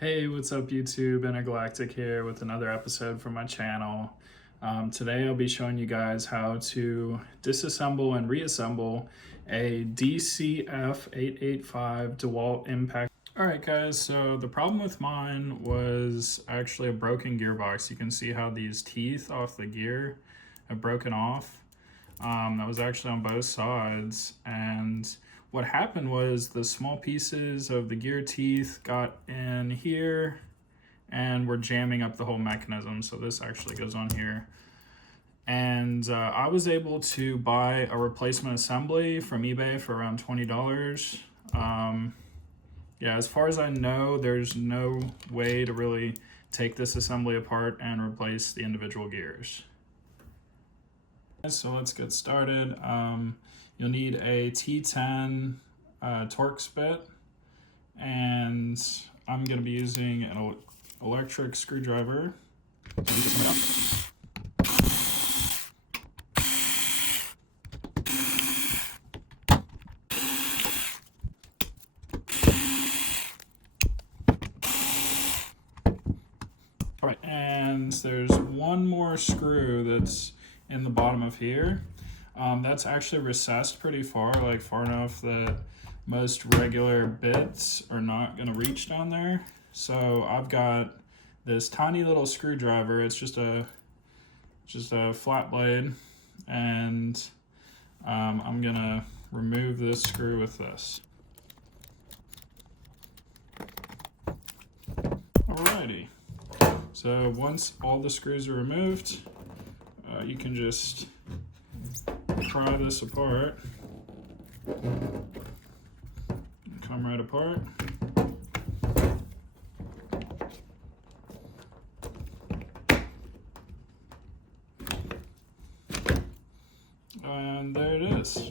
Hey, what's up YouTube? Intergalactic here with another episode from my channel. Today I'll be showing you guys how to disassemble and reassemble a DCF885 DEWALT impact. Alright guys, so the problem with mine was actually a broken gearbox. You can see how these teeth off the gear have broken off. That was actually on both sides, and what happened was the small pieces of the gear teeth got in here and were jamming up the whole mechanism. So this actually goes on here. And I was able to buy a replacement assembly from eBay for around $20. Yeah, as far as I know, there's no way to really take this assembly apart and replace the individual gears. So let's get started. You'll need a T10 Torx bit, and I'm going to be using an electric screwdriver. All right, and there's one more screw that's in the bottom of here. That's actually recessed pretty far, like far enough that most regular bits are not going to reach down there. So I've got this tiny little screwdriver. It's just a flat blade, and I'm gonna remove this screw with this. Alrighty. So once all the screws are removed, you can just pry this apart. Come right apart. And there it is.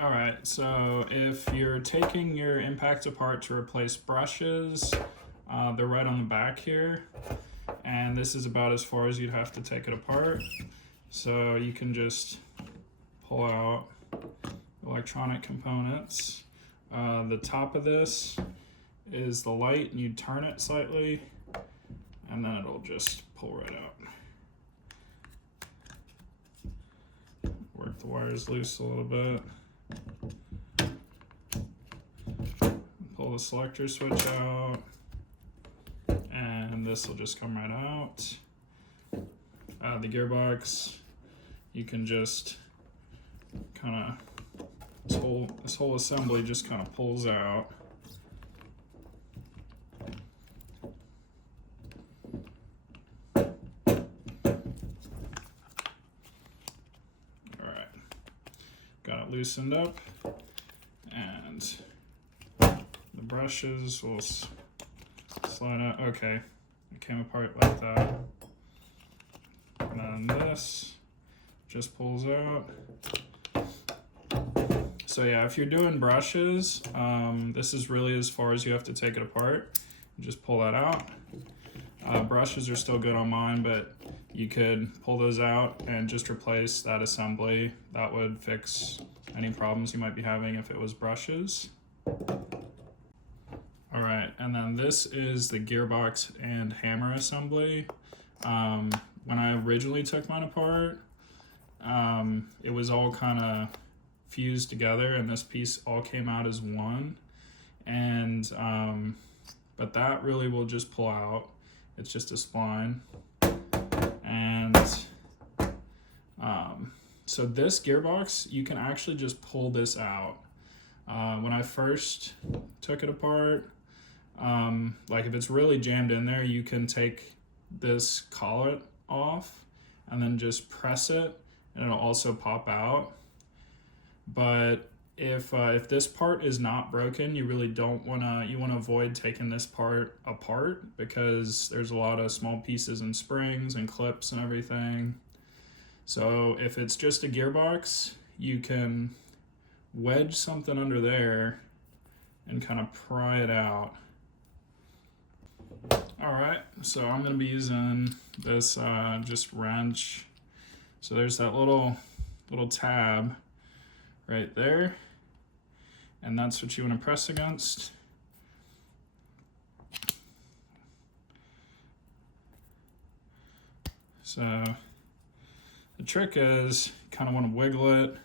All right, so if you're taking your impact apart to replace brushes, they're right on the back here. And this is about as far as you'd have to take it apart. So you can just pull out electronic components. The top of this is the light, and you turn it slightly, and then it'll just pull right out. Work the wires loose a little bit. Pull the selector switch out, and this will just come right out. The gearbox, you can just kind of, this whole assembly just kind of pulls out. Alright, got it loosened up, and the brushes will slide out. Okay, it came apart like that. And then this just pulls out. So yeah, if you're doing brushes, this is really as far as you have to take it apart. You just pull that out. Brushes are still good on mine, but you could pull those out and just replace that assembly. That would fix any problems you might be having if it was brushes. All right, and then this is the gearbox and hammer assembly. When I originally took mine apart, it was all kind of fused together, and this piece all came out as one. And but that really will just pull out. It's just a spline. And so this gearbox, you can actually just pull this out. When I first took it apart, like if it's really jammed in there, you can take this collet off and then just press it, and it'll also pop out. But if this part is not broken, you really don't you want to avoid taking this part apart, because there's a lot of small pieces and springs and clips and everything. So if it's just a gearbox, you can wedge something under there and kind of pry it out. All right, so I'm going to be using this just wrench. So there's that little tab right there, and that's what you want to press against. So the trick is you kind of want to wiggle it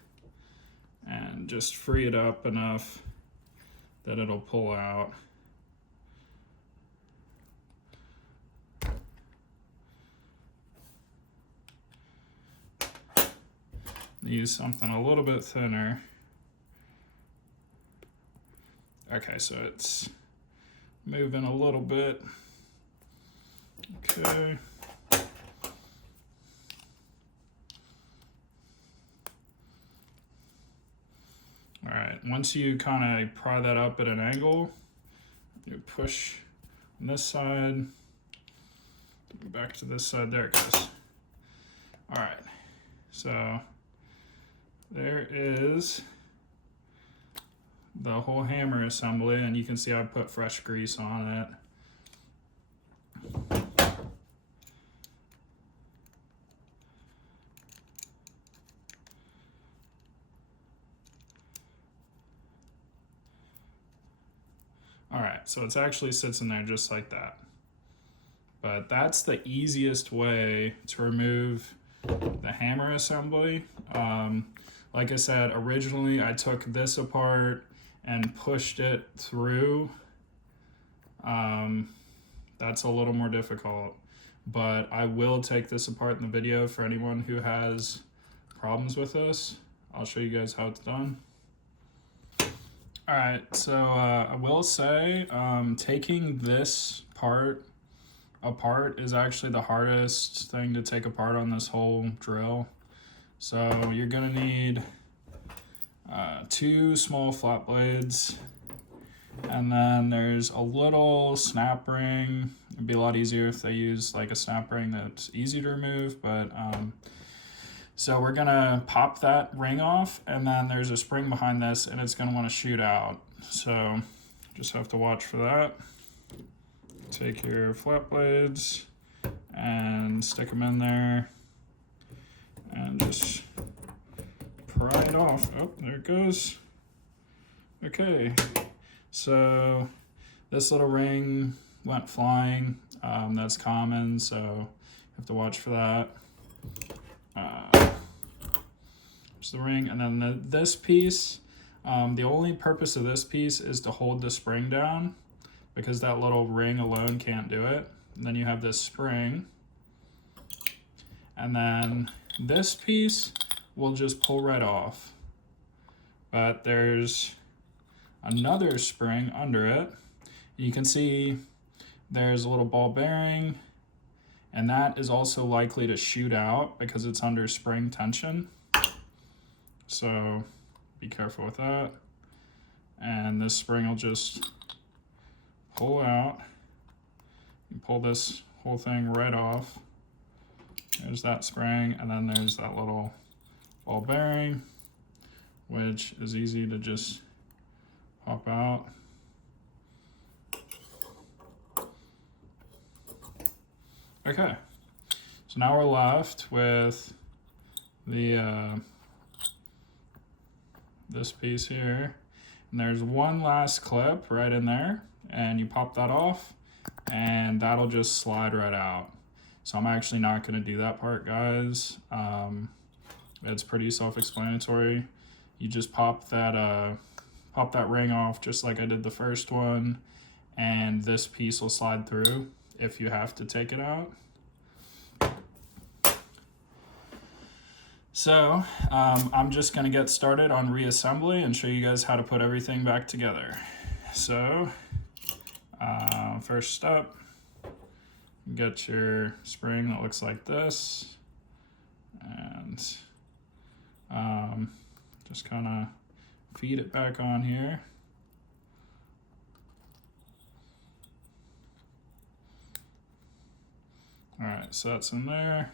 and just free it up enough that it'll pull out. Use something a little bit thinner. Okay, so it's moving a little bit. Okay. All right, once you kind of pry that up at an angle, you push on this side, back to this side, there it goes. All right, so there is the whole hammer assembly, and you can see I put fresh grease on it. All right, so it actually sits in there just like that. But that's the easiest way to remove the hammer assembly. Like I said, originally I took this apart and pushed it through. That's a little more difficult, but I will take this apart in the video for anyone who has problems with this. I'll show you guys how it's done. All right, so I will say taking this part apart is actually the hardest thing to take apart on this whole drill. So you're gonna need 2 small flat blades, and then there's a little snap ring. It'd be a lot easier if they use like a snap ring that's easy to remove, but so we're gonna pop that ring off, and then there's a spring behind this and it's gonna wanna shoot out. So just have to watch for that. Take your flat blades and stick them in there and just pry it off. Oh, there it goes. Okay, so this little ring went flying. That's common, so you have to watch for that. There's the ring, and then this piece, the only purpose of this piece is to hold the spring down, because that little ring alone can't do it. And then you have this spring, and then this piece will just pull right off. But there's another spring under it. You can see there's a little ball bearing, and that is also likely to shoot out because it's under spring tension. So be careful with that. And this spring will just pull out. You pull this whole thing right off. There's that spring, and then there's that little ball bearing, which is easy to just pop out. Okay, so now we're left with the this piece here, and there's one last clip right in there, and you pop that off and that'll just slide right out. So I'm actually not going to do that part, guys. It's pretty self-explanatory. You just pop that ring off just like I did the first one, and this piece will slide through if you have to take it out. So I'm just going to get started on reassembly and show you guys how to put everything back together. So first step, get your spring that looks like this, and just kind of feed it back on here. All right, so that's in there.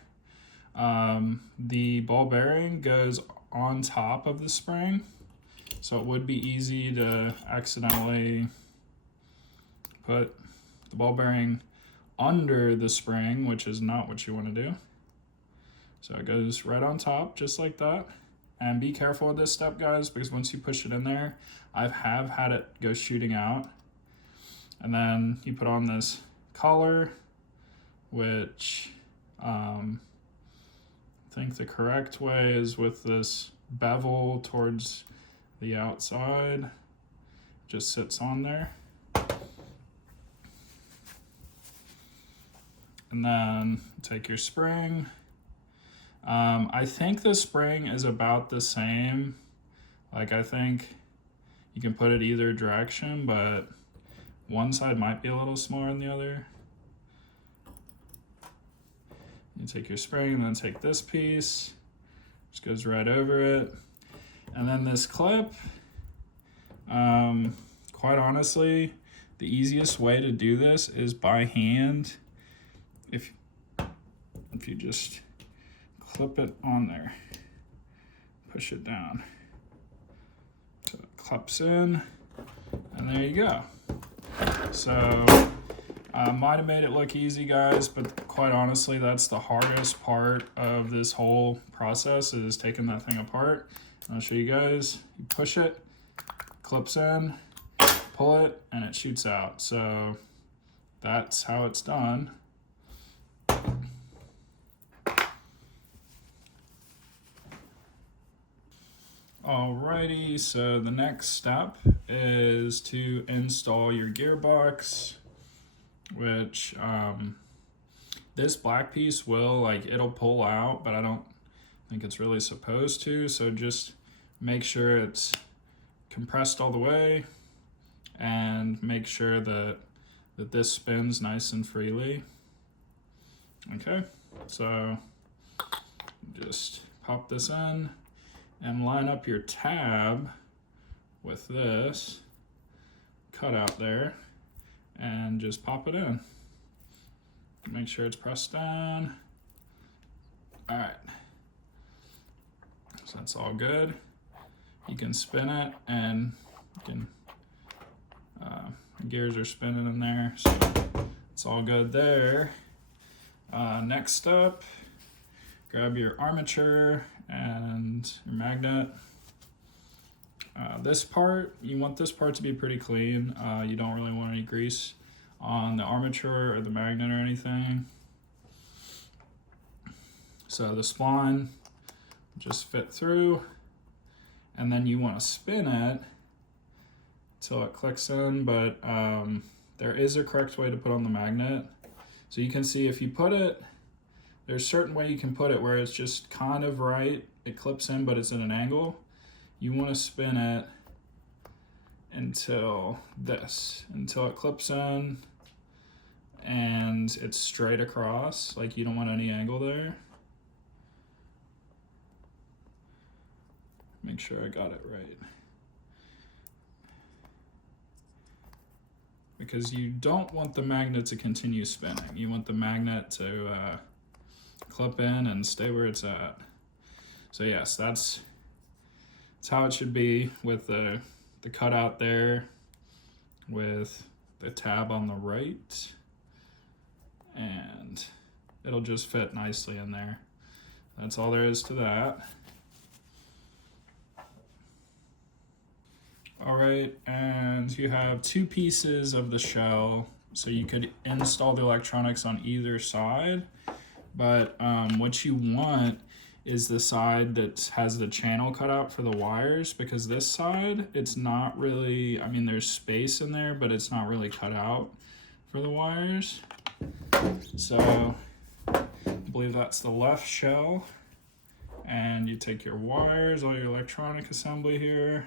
The ball bearing goes on top of the spring, so it would be easy to accidentally put the ball bearing under the spring, which is not what you want to do. So it goes right on top, just like that. And be careful with this step, guys, because once you push it in there, I have had it go shooting out. And then you put on this collar, which think the correct way is with this bevel towards the outside. Just sits on there. And then take your spring. I think the spring is about the same. Like, I think you can put it either direction, but one side might be a little smaller than the other. You take your spring and then take this piece, just goes right over it. And then this clip, quite honestly, the easiest way to do this is by hand. If you just clip it on there, push it down, so it clips in, and there you go. So might have made it look easy, guys, but quite honestly, that's the hardest part of this whole process, is taking that thing apart. And I'll show you guys. You push it, clips in, pull it, and it shoots out. So that's how it's done. Alrighty, so the next step is to install your gearbox, which this black piece will, it'll pull out, but I don't think it's really supposed to. So just make sure it's compressed all the way, and make sure that this spins nice and freely. Okay, so just pop this in and line up your tab with this cutout there, and just pop it in. Make sure it's pressed down. All right, so that's all good. You can spin it, and you can, gears are spinning in there, so it's all good there. Next up, grab your armature and your magnet. This part, you want this part to be pretty clean. You don't really want any grease on the armature or the magnet or anything. So the spline just fit through, and then you want to spin it till it clicks in, but there is a correct way to put on the magnet. So you can see if you put it, there's a certain way you can put it where it's just kind of right, it clips in, but it's at an angle. You want to spin it until it clips in and it's straight across. Like, you don't want any angle there. Make sure I got it right. Because you don't want the magnet to continue spinning. You want the magnet to clip in and stay where it's at. So yes, that's how it should be, with the cutout there, with the tab on the right, and it'll just fit nicely in there. That's all there is to that. All right, and you have two pieces of the shell, so you could install the electronics on either side, but what you want is the side that has the channel cut out for the wires, because this side, it's not really, I mean, there's space in there, but it's not really cut out for the wires. So I believe that's the left shell, and you take your wires, all your electronic assembly here,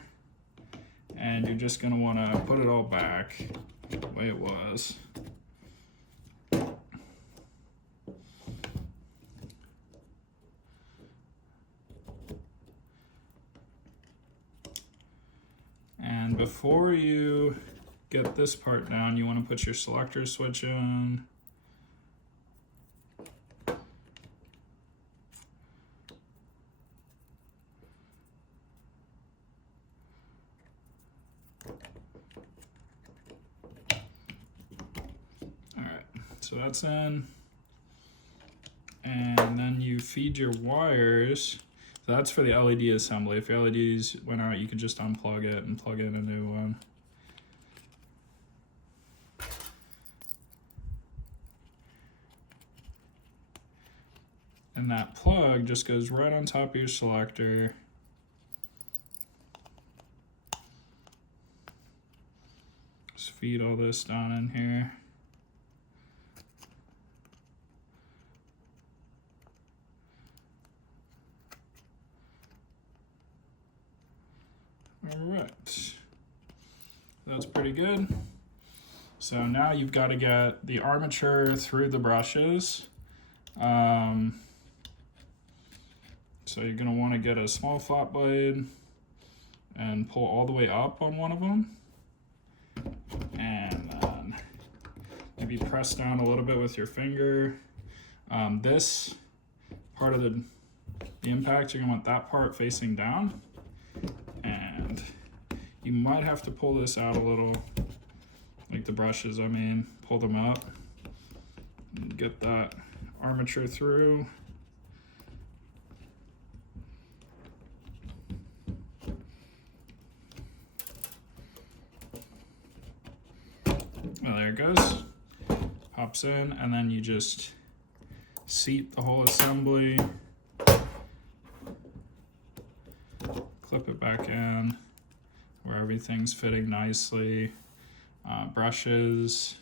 and you're just gonna wanna put it all back the way it was. And before you get this part down, you wanna put your selector switch in. So that's in, and then you feed your wires. So that's for the LED assembly. If your LEDs went out, you can just unplug it and plug in a new one. And And that plug just goes right on top of your selector. Just feed all this down in here. All right, that's pretty good. So now you've got to get the armature through the brushes. So you're going to want to get a small flat blade and pull all the way up on one of them. And then maybe press down a little bit with your finger. This part of the impact, you're going to want that part facing down. And you might have to pull this out a little, like the brushes, I mean, pull them up and get that armature through. Well, there it goes. Pops in, and then you just seat the whole assembly. Clip it back in where everything's fitting nicely. Brushes,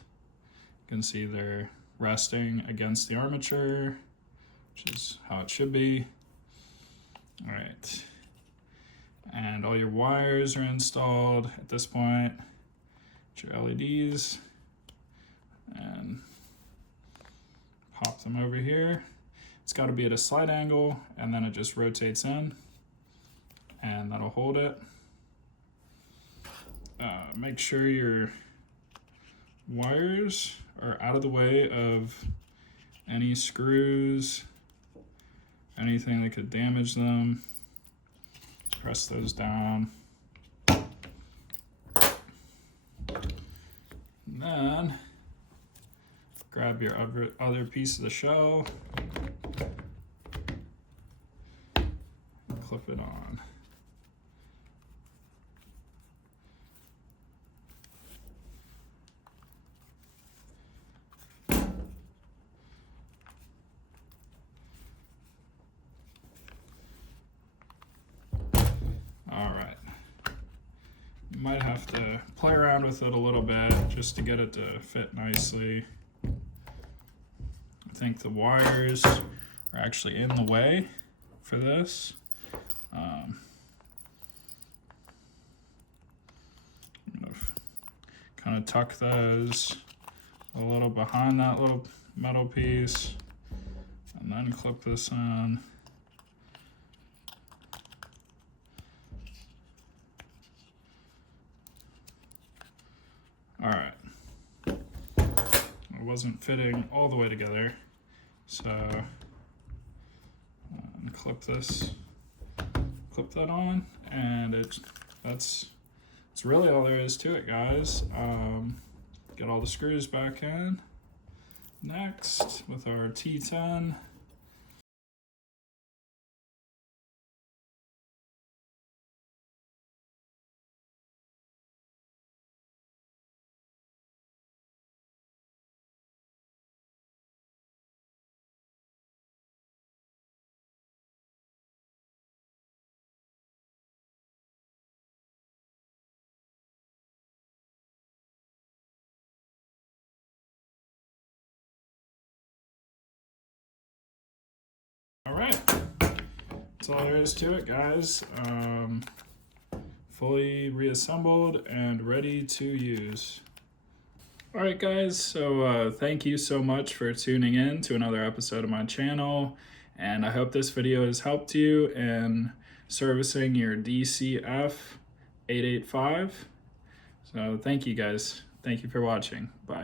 you can see they're resting against the armature, which is how it should be. All right, and all your wires are installed at this point. Your LEDs, and pop them over here. It's got to be at a slight angle, and then it just rotates in, and that'll hold it. Make sure your wires are out of the way of any screws, anything that could damage them. Press those down. And then grab your other piece of the shell and clip it on. Might have to play around with it a little bit just to get it to fit nicely. I think the wires are actually in the way for this. I'm gonna kind of tuck those a little behind that little metal piece and then clip this on. All right, it wasn't fitting all the way together, so clip that on, and that's really all there is to it, guys. Get all the screws back in. Next, with our T10. All right, that's all there is to it, guys. Fully reassembled and ready to use. All right, guys, so thank you so much for tuning in to another episode of my channel, and I hope this video has helped you in servicing your DCF885. So thank you, guys. Thank you for watching. Bye.